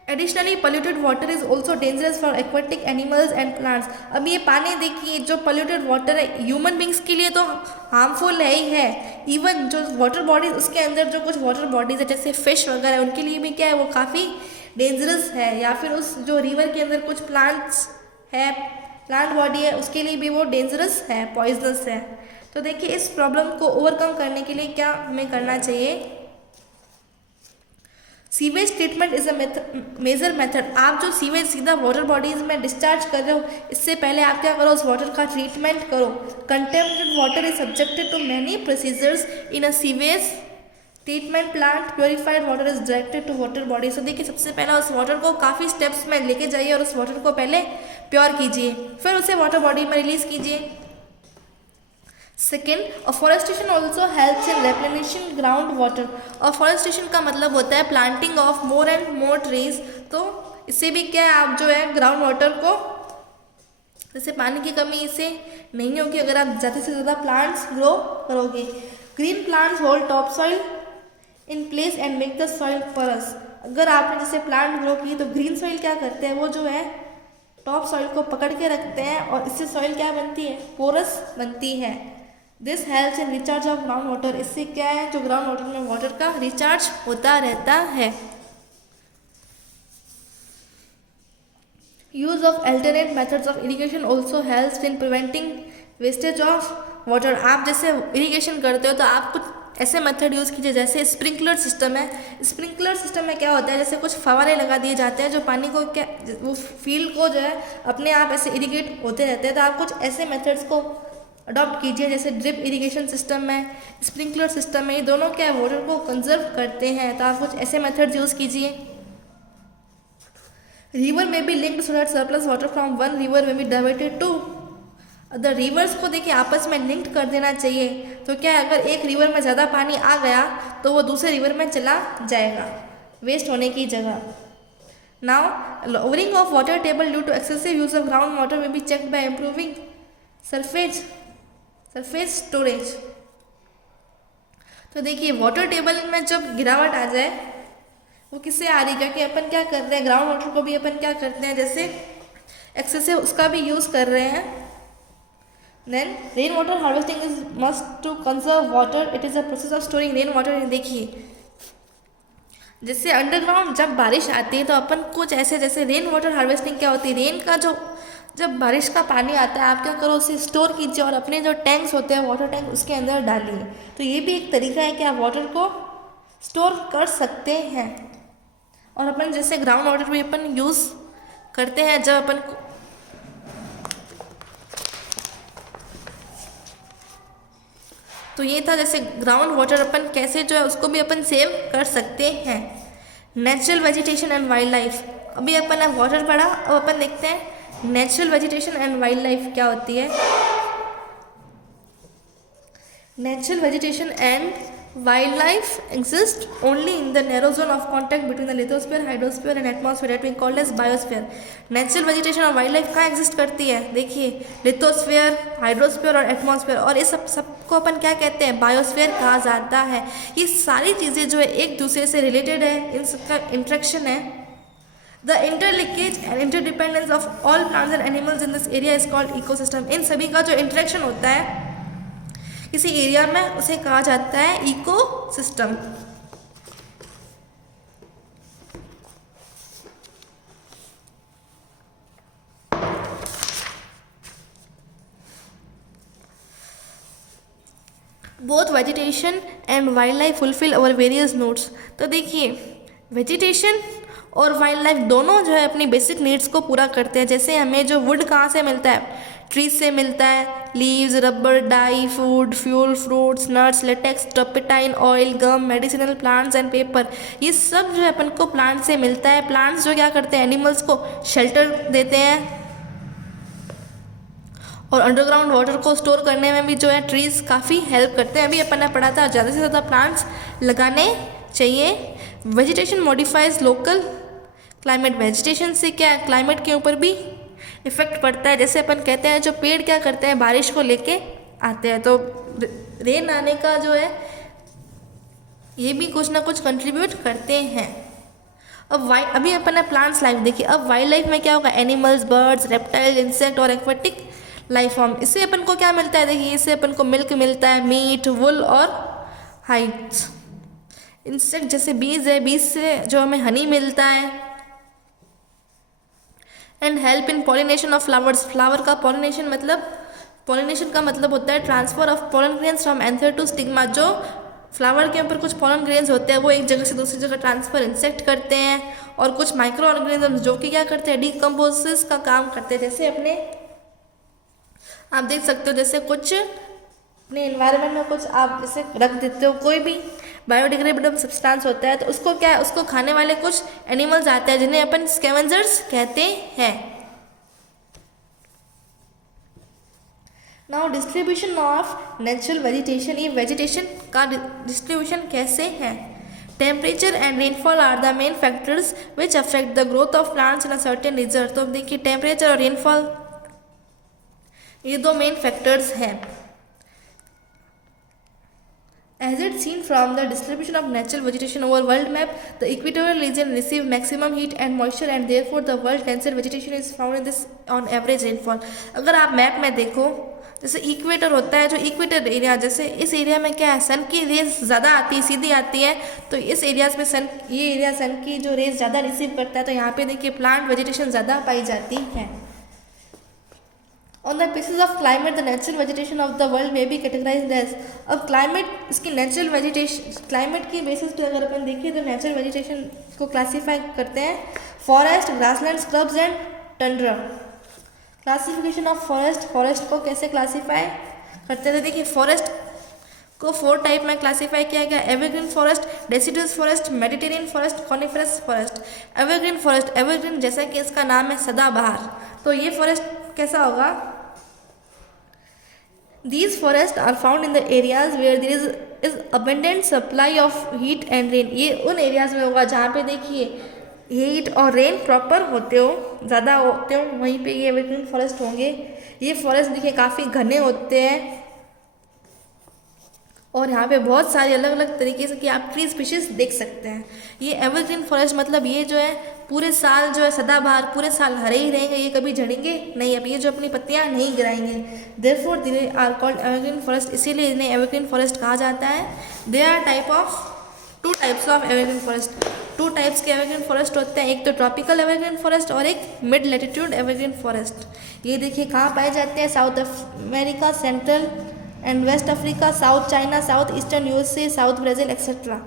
Additionally polluted water is also dangerous for aquatic animals and plants. अब ये पानी देखिए जो पोल्यूटेड वाटर है ह्यूमन बींग्स के लिए तो हार्मफुल है ही है, इवन जो वाटर बॉडीज उसके अंदर जो कुछ वाटर बॉडीज है जैसे फिश वगैरह उनके लिए भी क्या है वो काफ़ी डेंजरस है, या फिर उस जो रिवर के अंदर कुछ प्लांट्स है, प्लांट बॉडी है उसके लिए भी वो डेंजरस है, पॉइजनस है। तो देखिए इस प्रॉब्लम को ओवरकम करने के लिए क्या हमें करना चाहिए। Sewage treatment is a major method. आप जो सीवेज सीधा वाटर बॉडीज में डिस्चार्ज कर रहे हो, इससे पहले आप क्या करो उस वाटर का ट्रीटमेंट करो। Contaminated water is subjected to many procedures in a sewage treatment plant. Purified water is directed to water body. So देखिए सबसे पहले उस वाटर को काफ़ी स्टेप्स में लेके जाइए और उस वाटर को पहले प्योर कीजिए, फिर उसे वाटर बॉडी में रिलीज कीजिए। Second, afforestation also helps in replenishing ground water. Afforestation का मतलब होता है planting of more and more trees. तो इससे भी क्या है आप जो है ग्राउंड वाटर को जैसे पानी की कमी इससे नहीं होगी अगर आप ज़्यादा से ज़्यादा प्लांट्स ग्रो करोगे। Green plants hold top soil in place and make the soil porous। अगर आपने जैसे प्लांट ग्रो की तो ग्रीन सॉइल क्या करते हैं, वो जो है टॉप सॉइल को पकड़ के रखते हैं और इससे सॉइल क्या बनती है, पोरस बनती है। This helps in recharge of ground water, इससे क्या है जो ग्राउंड वाटर में वाटर का रिचार्ज होता रहता है। Use of alternate methods of irrigation also helps in preventing wastage of water. आप जैसे इरिगेशन करते हो तो आप कुछ ऐसे मेथड यूज़ कीजिए, जैसे स्प्रिंकलर सिस्टम है। स्प्रिंकलर सिस्टम में क्या होता है, जैसे कुछ फव्वारे लगा दिए जाते हैं जो पानी को क्या, वो फील्ड को जो है अपने आप ऐसे इरिगेट होते रहते हैं। तो आप कुछ ऐसे मेथड्स को अडॉप्ट कीजिए, जैसे ड्रिप इरिगेशन सिस्टम में, स्प्रिंकलर सिस्टम में, ये दोनों क्या है वाटर को कंजर्व करते हैं। तो आप कुछ ऐसे मेथड्स यूज़ कीजिए। River may be linked so that surplus water from one river may be diverted to other. Rivers को देखिए आपस में लिंक्ड कर देना चाहिए, तो क्या है अगर एक रिवर में ज़्यादा पानी आ गया तो वो दूसरे रिवर में चला जाएगा वेस्ट होने की जगह। Now lowering of water table due to excessive use of ground water may be checked by improving surface storage. तो देखिए वाटर टेबल में जब गिरावट आ जाए वो किससे आ रही है, क्योंकि अपन क्या कर रहे हैं, ग्राउंड वाटर को भी अपन क्या करते हैं जैसे एक्सेसिव उसका भी यूज़ कर रहे हैं। Then rain water harvesting is must to conserve water, it is a process of storing rain water. देखिए जैसे अंडरग्राउंड जब बारिश आती है तो अपन कुछ ऐसे, जैसे रेन वाटर हार्वेस्टिंग क्या होती है, रेन का जो जब बारिश का पानी आता है आप क्या करो उसे स्टोर कीजिए और अपने जो टैंक्स होते हैं वाटर टैंक उसके अंदर डालिए। तो ये भी एक तरीका है कि आप वाटर को स्टोर कर सकते हैं। और अपन जैसे ग्राउंड वाटर भी अपन यूज़ करते हैं जब अपन तो ये था जैसे ग्राउंड वाटर अपन कैसे जो है उसको भी अपन सेव कर सकते हैं। Natural vegetation and wild life, अभी अपन ने वाटर पढ़ा, अब अपन देखते हैं natural vegetation and wild life क्या होती है। Natural vegetation and wild life exist only in the narrow zone of contact between the lithosphere, hydrosphere and atmosphere that we called as biosphere. Natural vegetation और wild life कहाँ exist करती है, देखिए lithosphere, hydrosphere और atmosphere, और ये सबको अपन क्या कहते हैं, बायोस्फीयर कहा जाता है। ये सारी चीज़ें जो है एक दूसरे से रिलेटेड है, इन सबका इंट्रैक्शन है। The interlinkage and interdependence of all plants and animals in this area is called ecosystem. इन सभी का जो इंट्रैक्शन होता है किसी एरिया में उसे कहा जाता है ecosystem. Both vegetation and wild life fulfil our various needs. तो देखिए वेजिटेशन और वाइल्ड लाइफ दोनों जो है अपनी बेसिक नीड्स को पूरा करते हैं। जैसे हमें जो वुड कहाँ से मिलता है, ट्रीज से मिलता है, leaves, rubber, dye, food, fuel, fruits, nuts, latex, turpentine, oil, gum, medicinal plants and paper, ये सब जो है अपन को प्लांट से मिलता है। प्लांट्स जो क्या करते हैं, एनिमल्स को शेल्टर देते हैं और अंडरग्राउंड वाटर को स्टोर करने में भी जो है ट्रीज काफ़ी हेल्प करते हैं। अभी अपन ने पढ़ा था ज़्यादा से ज़्यादा प्लांट्स लगाने चाहिए। Vegetation modifies local climate, vegetation से क्या क्लाइमेट के ऊपर भी इफेक्ट पड़ता है। जैसे अपन कहते हैं जो पेड़ क्या करते हैं, बारिश को लेके आते हैं, तो रेन आने का जो है ये भी कुछ ना कुछ कंट्रीब्यूट करते हैं। अब अभी अपन ने प्लांट्स लाइफ देखी, अब वाइल्ड लाइफ में क्या होगा, एनिमल्स, बर्ड्स, रेप्टाइल, इंसेक्ट और एक्वेटिक लाइफ फॉर्म। इससे अपन को क्या मिलता है, देखिए इससे अपन को मिल्क मिलता है, मीट, वुल और हाइड्स। इंसेक्ट जैसे बीज है, बीज से जो हमें हनी मिलता है। And help in pollination of flowers, flower का पॉलिनेशन का मतलब होता है transfer of pollen grains from anther to stigma. जो फ्लावर के ऊपर कुछ पोलन ग्रेन्स होते हैं वो एक जगह से दूसरी जगह ट्रांसफर इंसेक्ट करते हैं, और कुछ माइक्रो ऑर्गेनिज्म जो कि क्या करते हैं, डिकम्पोजिस का काम करते हैं। जैसे अपने आप देख सकते हो, जैसे कुछ अपने एनवायरनमेंट में कुछ आप जैसे रख देते हो, कोई भी बायोडिग्रेडेबल सब्सटेंस होता है, तो उसको क्या है, उसको खाने वाले कुछ एनिमल्स आते हैं जिन्हें अपन स्कैवेंजर्स कहते हैं। Now distribution of natural vegetation, ये वेजिटेशन का डिस्ट्रीब्यूशन कैसे है। Temperature and rainfall are the main factors which affect the growth of plants in a certain region. तो देखिए टेम्परेचर और रेनफॉल ये दो मेन फैक्टर्स हैं। As it's seen from the distribution of natural vegetation over world map, the equatorial region receive maximum heat and moisture and therefore the world denser vegetation is found in this on average rainfall. अगर आप map में देखो, जैसे equator होता है, जो equator area, जैसे इस एरिया में क्या है, सन की रेज ज़्यादा आती है, सीधी आती है, तो इस एरियाज में ये एरिया सन की जो रेज ज़्यादा रिसीव करता है, तो यहाँ पे देखिए प्लांट वेजिटेशन ज़्यादा पाई जाती है. On the basis of climate, the natural vegetation of the world may be categorized as. अब क्लाइमेट, इसकी नेचुरल वेजिटेशन, क्लाइमेट की बेसिस पे अगर अपन देखिए तो नेचुरल वेजिटेशन को क्लासीफाई करते हैं forest, grassland, scrubs and Tundra. Classification of forest को कैसे क्लासीफाई करते हैं, देखिए फॉरेस्ट को 4 टाइप में क्लासीफाई किया गया. Evergreen forest, deciduous forest, Mediterranean forest, coniferous forest. Evergreen forest, evergreen जैसा कि इसका नाम है सदाबहार, तो ये फॉरेस्ट कैसा होगा. These forests are found in the areas where there is abundant supply of heat and rain. ये उन एरियाज में होगा जहाँ पे देखिए हीट और रेन प्रॉपर होते हो, ज़्यादा होते हो, वहीं पे ये एवरग्रीन फॉरेस्ट होंगे. ये फॉरेस्ट देखिए काफ़ी घने होते हैं और यहाँ पे बहुत सारे अलग अलग तरीके से कि आप ट्री स्पीशीज देख सकते हैं. ये एवरग्रीन फॉरेस्ट मतलब ये जो है पूरे साल जो है सदाबहार पूरे साल हरे ही रहेंगे, ये कभी झड़ेंगे नहीं, अब ये जो अपनी पत्तियाँ नहीं गिराएंगे. Therefore they are called evergreen forest, इसीलिए इन्हें एवरग्रीन फॉरेस्ट कहा जाता है. They are two types of evergreen forest. 2 types के एवरग्रीन फॉरेस्ट होते हैं, एक तो ट्रॉपिकल एवरग्रीन फॉरेस्ट और एक मिड लैटिट्यूड एवरग्रीन फॉरेस्ट. ये देखिए कहाँ पाए जाते हैं, South America, central and West Africa, South China, south eastern USA, south Brazil etcetera.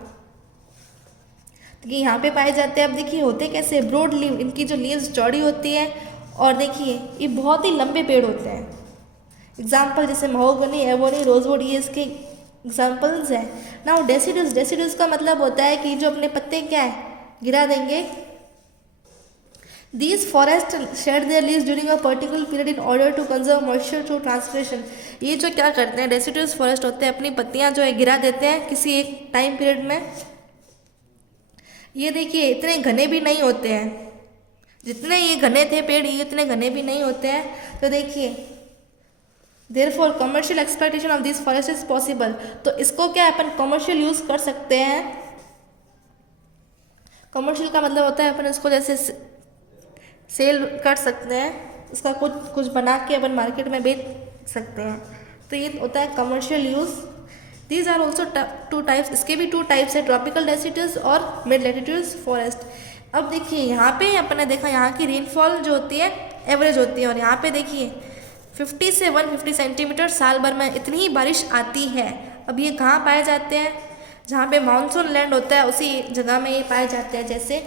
ये यहाँ पे पाए जाते हैं. अब देखिए होते कैसे, ब्रॉड लीव, इनकी जो लीव्स चौड़ी होती है और देखिए ये बहुत ही लंबे पेड़ होते हैं. एग्जाम्पल जैसे महोगनी, एवोनी, रोजवुड, ये इसके एग्जाम्पल्स हैं. नाउ डेसिडुअस का मतलब होता है कि जो अपने पत्ते क्या है गिरा देंगे. These forests shed their leaves during a particular period in order to conserve moisture through transpiration. ये जो क्या करते हैं डेसिडुअस फॉरेस्ट होते हैं, अपनी पत्तियां जो है गिरा देते हैं किसी एक टाइम पीरियड में. ये देखिए इतने घने भी नहीं होते हैं, जितने ये घने थे पेड़ ये इतने घने भी नहीं होते हैं. तो देखिए therefore commercial exploitation of these forests is possible. तो इसको क्या अपन कमर्शियल यूज़ कर सकते हैं. कमर्शियल का मतलब होता है अपन इसको जैसे सेल कर सकते हैं, इसका कुछ बना के अपन मार्केट में बेच सकते हैं, तो ये होता है commercial use. These are also 2 types, इसके भी 2 टाइप्स है, ट्रॉपिकल डेसिडुअस और मिड लैटिट्यूड फॉरेस्ट. अब देखिए यहाँ पे अपन ने देखा यहाँ की रेनफॉल जो होती है एवरेज होती है और यहाँ पे देखिए 50 से 150 सेंटीमीटर साल भर में इतनी ही बारिश आती है. अब ये कहाँ पाए जाते हैं, जहाँ पे मानसून लैंड होता है उसी जगह में ये पाए जाते हैं. जैसे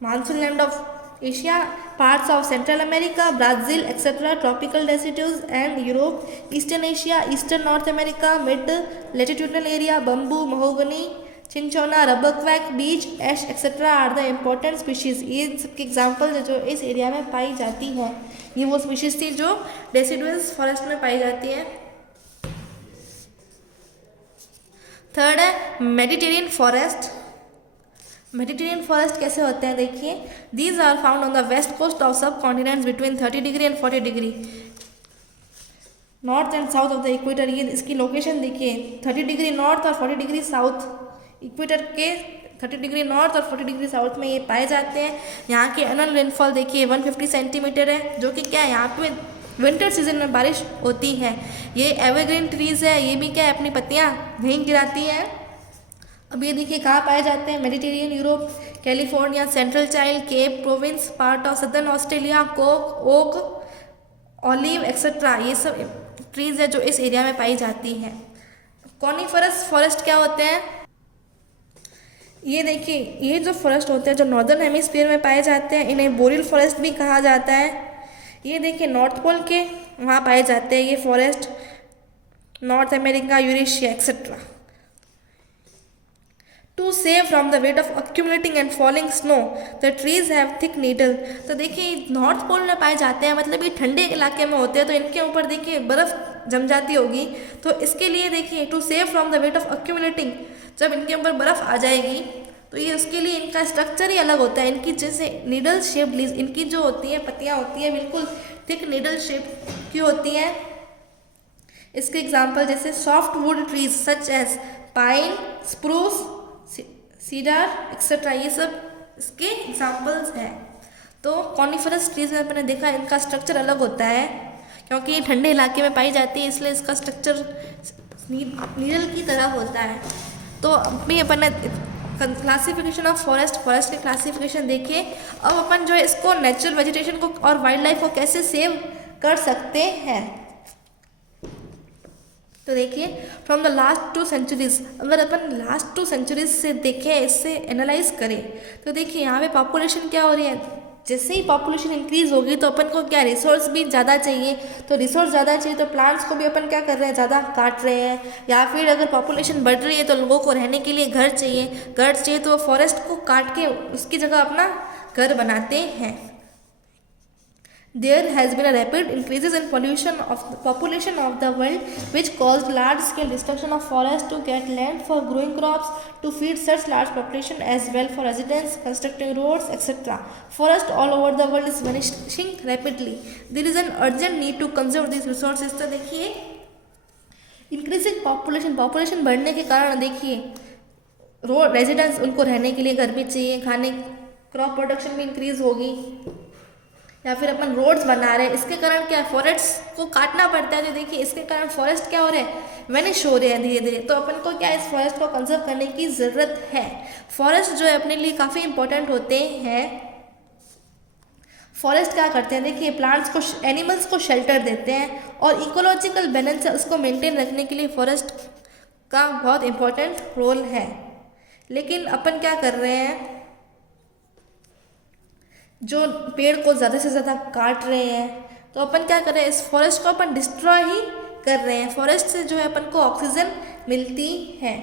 monsoon land of Asia, parts of Central America, Brazil etcetera, tropical deciduous and Europe, eastern Asia, eastern North America, mid latitudinal area, bamboo, mahogany, cinchona, rubber quack, beech, ash etcetera are the important species. ये सबके example जो इस area में पाई जाती है, ये वो species थी जो डेसिडुअस फॉरेस्ट में पाई जाती है. थर्ड है मेडिटेरियन फॉरेस्ट. मेडिटेरियन फॉरेस्ट कैसे होते हैं देखिए, these are found on the west coast of सब continents between 30 degree and 40 degree north and south of the equator. ये इसकी लोकेशन देखिए 30 डिग्री नॉर्थ और 40 डिग्री साउथ, इक्वेटर के 30 डिग्री नॉर्थ और 40 डिग्री साउथ में ये पाए जाते हैं. यहाँ की एनुअल रेनफॉल देखिए 150 सेंटीमीटर है, जो कि क्या है यहाँ पे विंटर सीजन में बारिश होती है. ये एवरग्रीन ट्रीज़ है, ये भी क्या है अपनी पत्तियाँ नहीं गिराती हैं. अब ये देखिए कहाँ पाए जाते हैं, Mediterranean, Europe, California, central child, Cape Province, part of southern Australia, कोक, ओक, ऑलिव एक्सेट्रा, ये सब ट्रीज़ है जो इस एरिया में पाई जाती है. कॉनिफरस फॉरेस्ट क्या होते हैं, ये देखिए ये जो फॉरेस्ट होते हैं जो नॉर्दर्न हेमिस्फीयर में पाए जाते हैं, इन्हें बोरियल फॉरेस्ट भी कहा जाता है. ये देखिए नॉर्थ पोल के वहाँ पाए जाते हैं ये forest, north America, Eurasia etcetera. To save from the weight of accumulating and falling snow, the trees have thick needle. तो देखिए नॉर्थ पोल में पाए जाते हैं, मतलब ये ठंडे इलाके में होते हैं, तो इनके ऊपर देखिए बर्फ़ जम जाती होगी, तो इसके लिए देखिए to save from the weight of accumulating, जब इनके ऊपर बर्फ़ आ जाएगी तो ये उसके लिए इनका स्ट्रक्चर ही अलग होता है. इनकी जैसे नीडल शेप लीव्स, इनकी जो होती है पत्तियाँ होती है बिल्कुल थिक नीडल शेप की होती हैं. इसके एग्जाम्पल जैसे soft wood trees such as pine, spruce, cedar etcetera, ये सब इसके एग्जाम्पल्स हैं। तो कॉनिफरस ट्रीज में अपने देखा इनका स्ट्रक्चर अलग होता है, क्योंकि ये ठंडे इलाके में पाई जाती है, इसलिए इसका स्ट्रक्चर नीडल की तरह होता है। तो अभी अपन ने क्लासिफिकेशन ऑफ फॉरेस्ट के क्लासिफिकेशन देखे। अब अपन जो है इसको नेचुरल वेजिटेशन को और वाइल्ड लाइफ को कैसे सेव कर सकते हैं। तो देखिए फ्रॉम द लास्ट 2 सेंचुरीज, अगर अपन लास्ट 2 सेंचुरीज से देखें, इससे एनालाइज करें, तो देखिए यहाँ पे पॉपुलेशन क्या हो रही है, जैसे ही पॉपुलेशन इंक्रीज होगी तो अपन को क्या रिसोर्स भी ज़्यादा चाहिए, तो रिसोर्स ज़्यादा चाहिए तो प्लांट्स को भी अपन क्या कर रहे हैं, ज़्यादा काट रहे हैं। या फिर अगर पॉपुलेशन बढ़ रही है तो लोगों को रहने के लिए घर चाहिए तो फॉरेस्ट को काट के उसकी जगह अपना घर बनाते हैं। There has been a rapid increases in population of the world, which caused large-scale destruction of forests to get land for growing crops, to feed such large population as well for residents, constructing roads, etc. Forest all over the world is vanishing rapidly. There is an urgent need to conserve these resources. तो देखिए increasing population बढ़ने के कारण देखिए road residents, उनको रहने के लिए घर भी चाहिए, खाने क्रॉप प्रोडक्शन भी इंक्रीज होगी, या फिर अपन रोड्स बना रहे हैं, इसके कारण क्या है, फॉरेस्ट को काटना पड़ता है। तो देखिए इसके कारण फॉरेस्ट क्या हो रहे हैं, वेनिश हो रहे हैं धीरे धीरे। तो अपन को क्या इस फॉरेस्ट को कंजर्व करने की ज़रूरत है। फॉरेस्ट जो है अपने लिए काफ़ी इंपॉर्टेंट होते हैं। फॉरेस्ट क्या करते हैं, देखिए प्लांट्स को, एनिमल्स को शेल्टर देते हैं, और इकोलॉजिकल बैलेंस है उसको मेंटेन रखने के लिए फॉरेस्ट का बहुत इंपॉर्टेंट रोल है। लेकिन अपन क्या कर रहे हैं, जो पेड़ को ज़्यादा से ज़्यादा काट रहे हैं, तो अपन क्या कर रहे हैं, इस फॉरेस्ट को अपन डिस्ट्रॉय ही कर रहे हैं। फॉरेस्ट से जो है अपन को ऑक्सीजन मिलती है,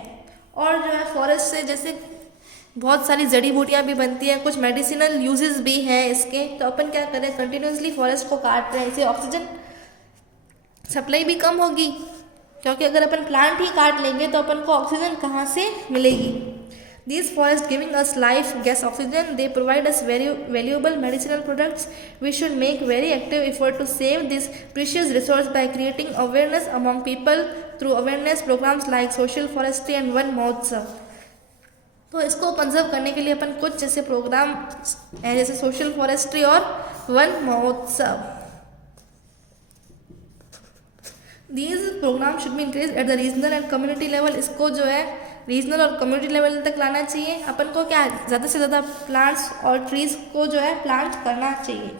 और जो है फॉरेस्ट से जैसे बहुत सारी जड़ी बूटियाँ भी बनती हैं, कुछ मेडिसिनल यूजेस भी हैं इसके। तो अपन क्या कर रहे हैं, कंटिन्यूसली फॉरेस्ट को काट रहे हैं, इससे ऑक्सीजन सप्लाई भी कम होगी, क्योंकि अगर अपन प्लांट ही काट लेंगे तो अपन को ऑक्सीजन कहाँ से मिलेगी। These forests giving us life, gas, oxygen, they provide us very valuable medicinal products. We should make very active effort to save this precious resource by creating awareness among people through awareness programs like social forestry and one महोत्सव। तो इसको conserve करने के लिए अपन कुछ जैसे programme हैं, जैसे सोशल फॉरेस्ट्री और वन महोत्सव। These programs should be increased at the regional and community level। इसको जो है रीजनल और कम्युनिटी लेवल तक लाना चाहिए। अपन को क्या ज़्यादा से ज़्यादा प्लांट्स और ट्रीज़ को जो है प्लांट करना चाहिए।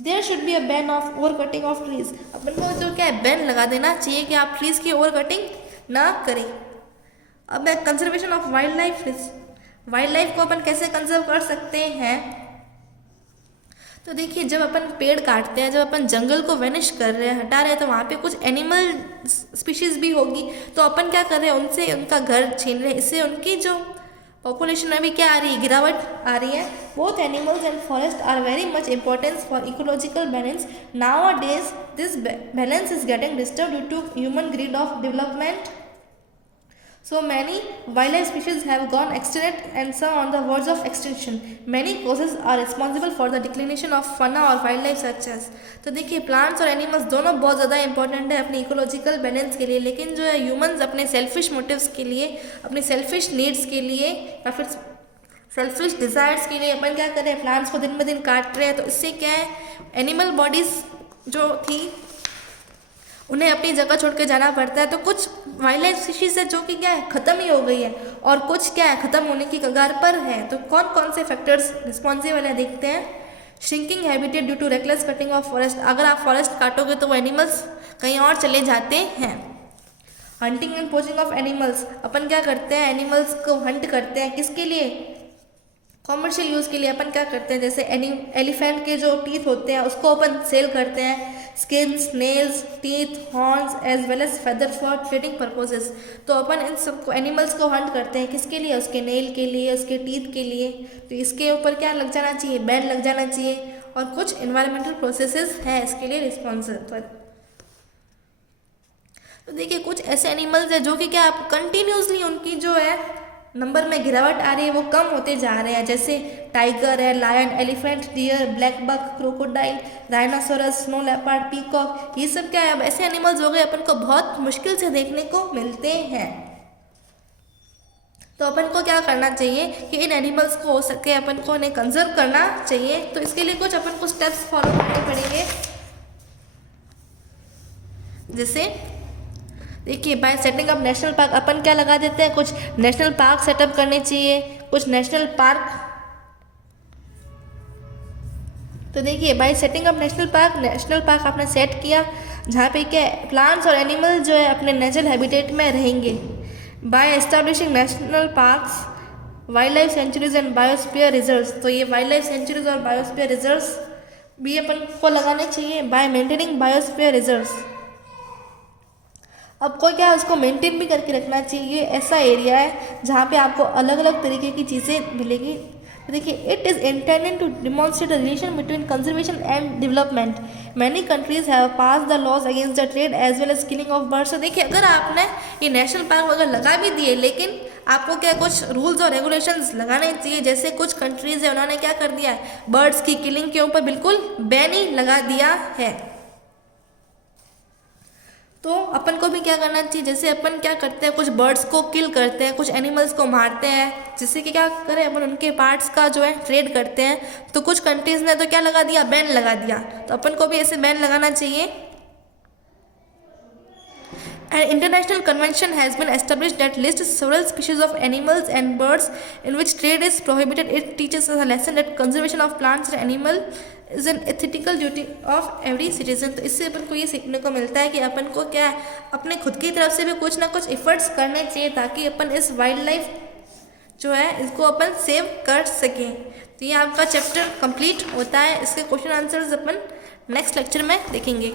There should be a ban of over cutting of trees. अपन को जो क्या है बैन लगा देना चाहिए कि आप ट्रीज़ की ओवर कटिंग ना करें। अब कंजर्वेशन ऑफ वाइल्ड लाइफ को अपन कैसे कंजर्व कर सकते हैं, तो देखिए जब अपन पेड़ काटते हैं, जब अपन जंगल को वेनिश कर रहे हैं, हटा रहे हैं, तो वहाँ पे कुछ एनिमल स्पीशीज़ भी होगी, तो अपन क्या कर रहे हैं, उनसे उनका घर छीन रहे हैं। इससे उनकी जो पॉपुलेशन में भी क्या आ रही है, गिरावट आ रही है। Both animals and forest are very much importance for ecological balance. Nowadays this balance is getting disturb due to human greed of development. So many wildlife species have gone extinct and some on the verge of extinction. Many causes are responsible for the declination of fauna और wildlife such as। तो देखिए plants और animals दोनों बहुत ज़्यादा important है अपनी ecological balance के लिए, लेकिन जो है ह्यूमंस अपने सेल्फिश मोटिव्स के लिए, अपने सेल्फिश नीड्स के लिए या फिर सेल्फिश डिज़ायर्स के लिए अपन क्या कर रहे हैं, प्लांट्स को दिन ब दिन काट रहे हैं। तो इससे क्या है, एनिमल बॉडीज़ जो थी उन्हें अपनी जगह छोड़ के जाना पड़ता है। तो कुछ वाइल्ड लाइफ स्पीशीज़ है जो कि क्या है ख़त्म ही हो गई है, और कुछ क्या है ख़त्म होने की कगार पर है। तो कौन कौन से फैक्टर्स रिस्पॉन्सिबल है देखते हैं। Shrinking habitat due to reckless cutting of forest. अगर आप फॉरेस्ट काटोगे तो वो एनिमल्स कहीं और चले जाते हैं। Hunting and poaching of animals. अपन क्या करते हैं, एनिमल्स को हंट करते हैं, किसके लिए, कॉमर्शियल यूज़ के लिए। अपन क्या करते हैं, जैसे एलिफेंट के जो टीथ होते हैं उसको अपन सेल करते हैं, skins, nails, teeth, horns as well as feather for trading purposes. तो अपन इन सबको एनिमल्स को हंट करते हैं, किसके लिए, उसके नेल के लिए, उसके टीथ के लिए। तो इसके ऊपर क्या लग जाना चाहिए, बैन लग जाना चाहिए। और कुछ इन्वायरमेंटल प्रोसेसेस हैं इसके लिए रिस्पॉन्सिबल। तो देखिए कुछ ऐसे एनिमल्स हैं जो कि क्या कंटिन्यूसली उनकी जो है नंबर में गिरावट आ रही है, वो कम होते जा रहे हैं, जैसे टाइगर है, lion, elephant, deer, black buck, crocodile, rhinoceros, snow leopard, peacock, ये सब क्या है, अब ऐसे एनिमल्स हो गए अपन को बहुत मुश्किल से देखने को मिलते हैं। तो अपन को क्या करना चाहिए कि इन एनिमल्स को हो सके अपन को इन्हें कंजर्व करना चाहिए। तो इसके लिए कुछ अपन को स्टेप्स फॉलो करने पड़ेंगे। जैसे देखिए, by setting up national park अपन क्या लगा देते हैं, कुछ नेशनल पार्क सेटअप करने चाहिए, कुछ नेशनल पार्क। तो देखिए, by setting up national park आपने सेट किया, जहाँ पे क्या प्लांट्स और एनिमल जो है अपने नेचुरल हैबिटेट में रहेंगे। By establishing national parks, wild life sanctuaries and biosphere reserves, तो ये वाइल्ड लाइफ सेंचुरीज और बायोस्फीयर रिजर्व्स भी अपन को लगाने चाहिए। बाय मेंटेनिंग बायोस्फीयर रिजर्व्स, आपको क्या है उसको मेंटेन भी करके रखना चाहिए। ऐसा एरिया है जहाँ पे आपको अलग अलग तरीके की चीज़ें मिलेगी। तो देखिए, it is intended to demonstrate the relation between conservation and development. Many countries have pass the laws against the trade as well as killing of birds. तो देखिए, अगर आपने ये नेशनल पार्क वगैरह लगा भी दिए, लेकिन आपको क्या कुछ रूल्स और रेगुलेशंस लगाने चाहिए। जैसे कुछ कंट्रीज़ है उन्होंने क्या कर दिया है, बर्ड्स की किलिंग के ऊपर बिल्कुल बैन ही लगा दिया है। तो अपन को भी क्या करना चाहिए, जैसे अपन क्या करते हैं, कुछ बर्ड्स को किल करते हैं, कुछ एनिमल्स को मारते हैं, जिससे कि क्या करें अपन उनके पार्ट्स का जो है ट्रेड करते हैं। तो कुछ कंट्रीज ने तो क्या लगा दिया, बैन लगा दिया। तो अपन को भी ऐसे बैन लगाना चाहिए। An international convention has been established that lists several species of animals and birds in which trade is prohibited. It teaches us a lesson that conservation of plants and animals is an ethical duty of every citizen. तो इससे अपन को ये सीखने को मिलता है कि अपन को क्या है, अपने खुद की तरफ से भी कुछ ना कुछ एफर्ट्स करने चाहिए ताकि अपन इस वाइल्ड लाइफ जो है इसको अपन सेव कर सकें। तो ये आपका चैप्टर कंप्लीट होता है। इसके क्वेश्चन आंसर्स अपन नेक्स्ट लेक्चर में देखेंगे।